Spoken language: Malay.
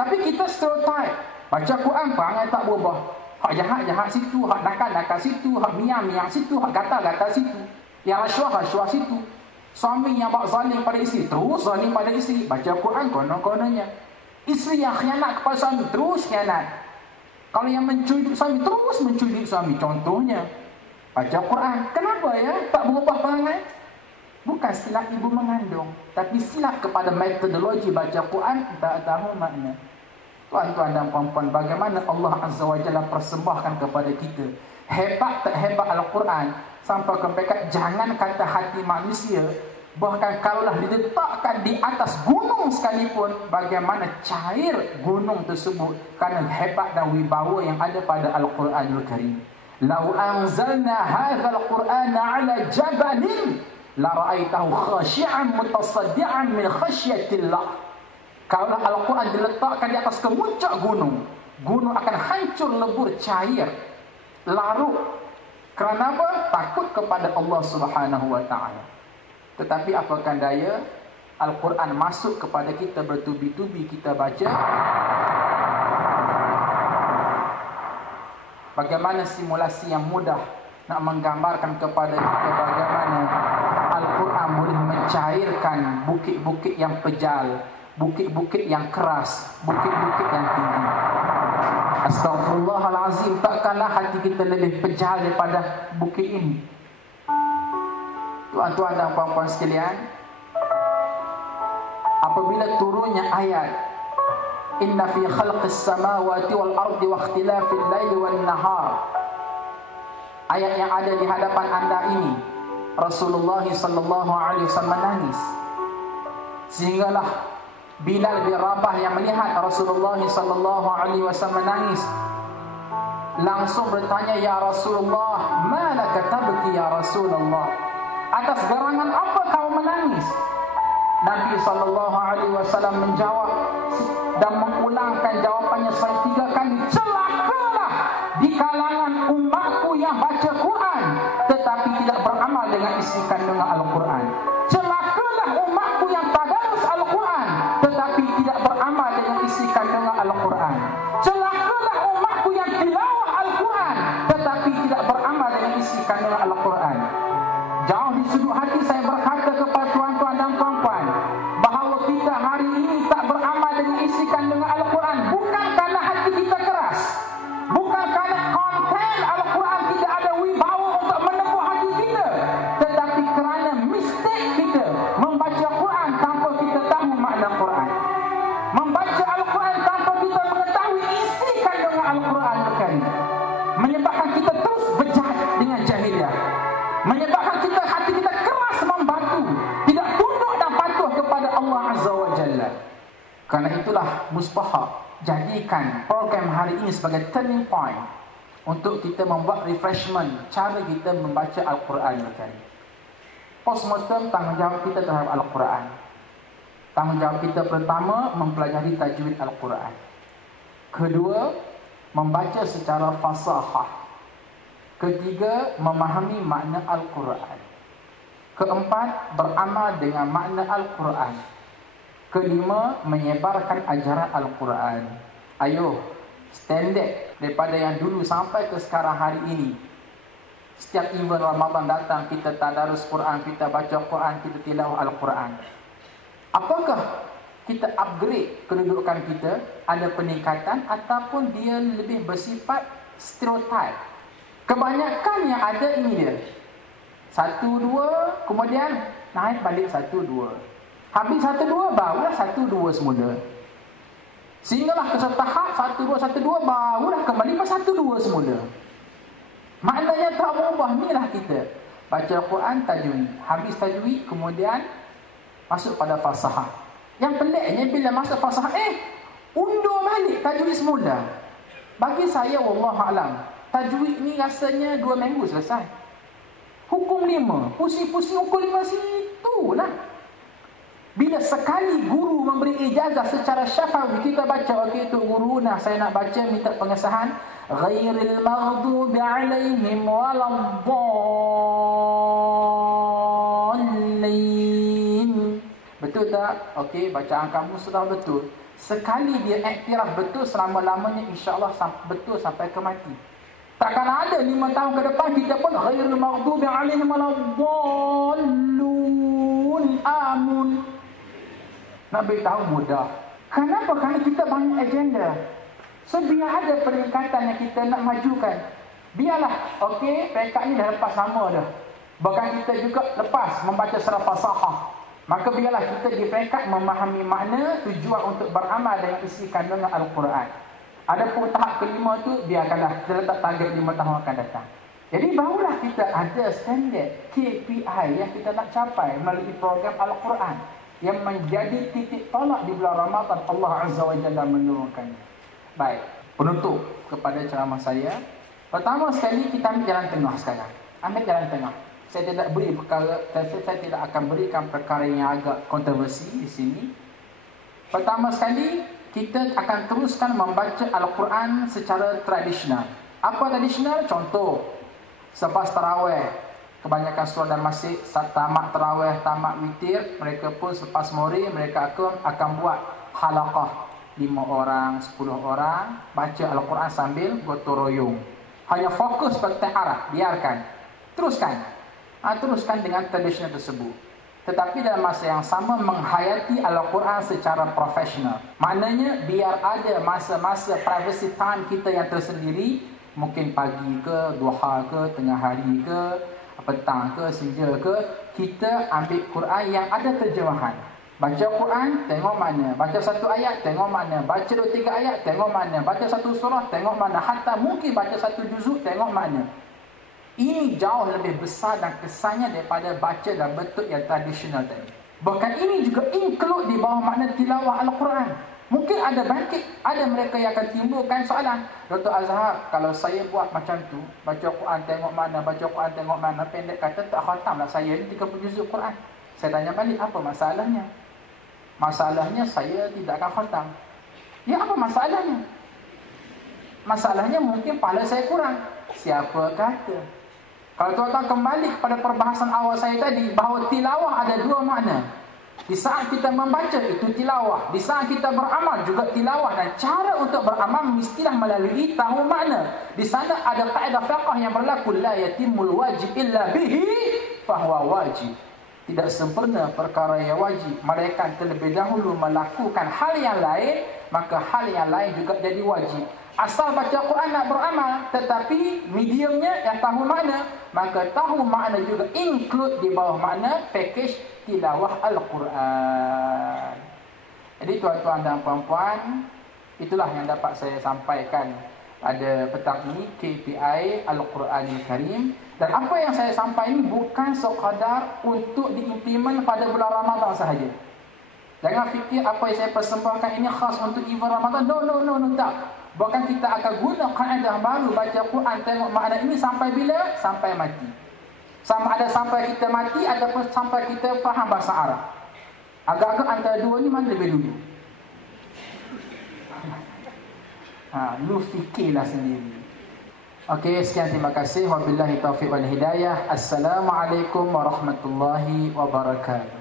Tapi kita stereotype. Baca Quran, perangai tak berubah. Hak jahat situ, hak nakal situ, hak miang situ, hak gatal situ. Yang rasuah situ. Suami yang buat zalim pada isteri, terus zalim pada isteri. Baca Quran konon-kononnya. Isteri yang khianat kepada suami, terus khianat. Kalau yang mencuri suami, terus mencuri suami. Contohnya, baca Quran. Kenapa ya tak berubah perangai? Bukan silap ibu mengandung, tapi silap kepada metodologi baca Quran, tak tahu makna. Tuan-tuan dan puan-puan, bagaimana Allah Azza wa Jalla persembahkan kepada kita. Hebat tak hebat Al-Quran, sampai kepekat jangan kata hati manusia, bahkan kalaulah diletakkan di atas gunung sekalipun, bagaimana cair gunung tersebut kerana hebat dan wibawa yang ada pada Al-Quranul Karim. Lau anzalna hadzal Qur'ana 'ala jabalin la ra'aitahu khashi'an mutasaddian min khasyatillah. Kalau Al-Quran diletakkan di atas kemuncak gunung, gunung akan hancur lebur, cair, larut. Kerana apa? Takut kepada Allah Subhanahu wa taala. Tetapi apakan daya, Al-Quran masuk kepada kita bertubi-tubi kita baca. Bagaimana simulasi yang mudah nak menggambarkan kepada kita bagaimana Al-Quran boleh mencairkan bukit-bukit yang pejal, bukit-bukit yang keras, bukit-bukit yang tinggi. Astaghfirullahalazim, takkanlah hati kita lebih pejal daripada bukit ini. Tuan-tuan dan puan-puan sekalian, apabila turunnya ayat inna fi khalqis samawati wal ardi wa ikhtilafil laili wan nahar, ayat yang ada di hadapan anda ini, Rasulullah sallallahu alaihi wasallam menangis. Sehinggalah Bilal bin Rabah yang melihat Rasulullah sallallahu alaihi wasallam menangis, langsung bertanya, ya Rasulullah, ma laka tabki ya Rasulullah, atas gerangan apa kau menangis? Nabi sallallahu alaihi wasallam menjawab dan mengulangkan jawapannya sampai 3 kali, celakalah di kalangan umatku yang baca Quran tetapi tidak beramal dengan isi kandungan Al-Quran. Celakalah umatku yang tadarus Al-Quran tetapi tidak beramal dengan isi kandungan Al-Quran. Celakalah umatku yang tilawah Al-Quran tetapi tidak beramal dengan isi kandungan Al-Quran. Jauh di sudut hati saya berkata kepada tuan-tuan dan puan-puan bahawa kita hari ini tak beramal dengan isi kandungan Al-Quran bukan kerana hati kita keras, bukan kerana konten Al-Quran tidak ada wibawa untuk menembus hati kita, tetapi kerana mistake kita membaca Quran tanpa kita tahu makna Quran, membaca Al-Quran tanpa kita mengetahui isi kandungan Al-Quran Al-Karim, menyebabkan kita terus berjahat dengan jahiliah, menyebabkan kita hati kita keras membatu, tidak tunduk dan patuh kepada Allah Azza wa Jalla. Kerana itulah mustahak jadikan program hari ini sebagai turning point untuk kita membuat refreshment cara kita membaca Al-Quran Al-Karim. Postmortem tanggungjawab kita terhadap Al-Quran. Tanggungjawab kita pertama mempelajari tajwid Al-Quran. Kedua, membaca secara fasahah. Ketiga, memahami makna Al-Quran. Keempat, beramal dengan makna Al-Quran. Kelima, menyebarkan ajaran Al-Quran. Ayo, standard daripada yang dulu sampai ke sekarang hari ini. Setiap event Ramadan datang, kita tadarus Quran, kita baca Quran, kita tilawah Al-Quran. Apakah kita upgrade kedudukan kita, ada peningkatan, ataupun dia lebih bersifat stereotype? Kebanyakan yang ada ini dia 1-2, kemudian naik balik 1-2, habis 1-2 barulah 1-2 semula, sehinggalah ke tahap 1-2 barulah kembali ke 1-2 semula. Maknanya tak berubah. Inilah kita baca Quran tajwid, habis tajwid kemudian masuk pada fasahah. Yang peliknya bila masuk fasahah undur balik tajwid semula. Bagi saya wallahualam, tajwid ni rasanya 2 minggu selesai. Hukum 5, pusing-pusing hukum 5 situ lah. Bila sekali guru memberi ijazah secara syafawi, kita baca, okey tu guru, nah saya nak baca minta pengesahan ghairil maghdubi alaihim waladdallin. Betul tak? Okey, bacaan kamu sudah betul. Sekali dia iktiraf betul, selama-lamanya insya-Allah betul sampai ke mati. Takkan ada 5 tahun ke depan kita pun ghairul maghdubi alaihim waladdallun amun. Nak beritahu mudah. Kenapa? Kerana kita banyak agenda. So biar ada peningkatan yang kita nak majukan. Biarlah, okey, peringkat ni dah lepas lama dah. Bahkan kita juga lepas membaca surah Fasahah. Maka biarlah kita di peringkat memahami makna, tujuan untuk beramal dengan isi kandungan Al-Quran. Adapun tahap kelima tu, biarkanlah kita letak target 5 tahun akan datang. Jadi barulah kita ada standard KPI yang kita nak capai melalui program Al-Quran yang menjadi titik tolak di bulan Ramadan. Allah Azza wa Jalla menurunkannya. Baik, penutup kepada ceramah saya. Pertama sekali kita ambil jalan tengah sekarang. Ambil jalan tengah. Saya tidak tidak akan berikan perkara yang agak kontroversi di sini. Pertama sekali, kita akan teruskan membaca Al-Quran secara tradisional. Apa tradisional? Contoh, selepas tarawih, kebanyakan surah dan masjid tamat tarawih, tamat witir, mereka pun selepas maghrib mereka akan buat halaqah 5 orang, 10 orang baca Al-Quran sambil gotong royong. Hanya fokus pada arah, biarkan. Teruskan dengan tradisional tersebut. Tetapi dalam masa yang sama menghayati Al-Quran secara profesional. Maknanya biar ada masa-masa privacy time kita yang tersendiri. Mungkin pagi ke, duha ke, tengah hari ke, petang ke, senja ke, kita ambil Quran yang ada terjemahan. Baca Quran, tengok mana. Baca satu ayat, tengok mana. Baca 2-3 ayat, tengok mana. Baca satu surah, tengok mana. Hatta mungkin baca satu juzuk, tengok mana. Ini jauh lebih besar dan kesannya daripada baca dalam bentuk yang tradisional tadi. Bahkan ini juga include di bawah makna tilawah Al-Quran. Mungkin ada mereka yang akan timbulkan soalan. Dr. Azhar, kalau saya buat macam tu, baca Quran tengok mana, baca Quran tengok mana, pendek kata tak khatam lah saya ni 30 juzuk Quran. Saya tanya balik, apa masalahnya? Masalahnya saya tidak akan khatam. Ya, apa masalahnya? Masalahnya mungkin pahala saya kurang. Siapa kata? Kalau tuan-tuan kembali kepada perbahasan awal saya tadi, bahawa tilawah ada 2 makna. Di saat kita membaca itu tilawah, di saat kita beramal juga tilawah, dan cara untuk beramal mestilah melalui tahu makna. Di sana ada kaedah fiqh yang berlaku, la yatimul wajib illa bihi fahuwa wajib. Tidak sempurna perkara yang wajib melainkan terlebih dahulu melakukan hal yang lain, maka hal yang lain juga jadi wajib. Asal baca Quran nak beramal, tetapi mediumnya yang tahu makna, maka tahu makna juga include di bawah makna package tilawah Al-Quran. Jadi tuan-tuan dan puan-puan, itulah yang dapat saya sampaikan pada petang ini, KPI Al-Quranil Karim. Dan apa yang saya sampaikan ini bukan sekadar untuk diimplement pada bulan Ramadan sahaja. Jangan fikir apa yang saya persembahkan ini khas untuk event Ramadan. No, tak. Bahkan kita akan guna kaedah baru baca Quran tengok makna ini sampai bila? Sampai mati. Sama ada sampai kita mati ataupun sampai kita faham bahasa Arab. Agak-agak antara dua ni mana lebih dulu? Lu fikirlah sendiri. Okey, sekian, terima kasih. Wabillahi taufiq wal hidayah. Assalamualaikum warahmatullahi wabarakatuh.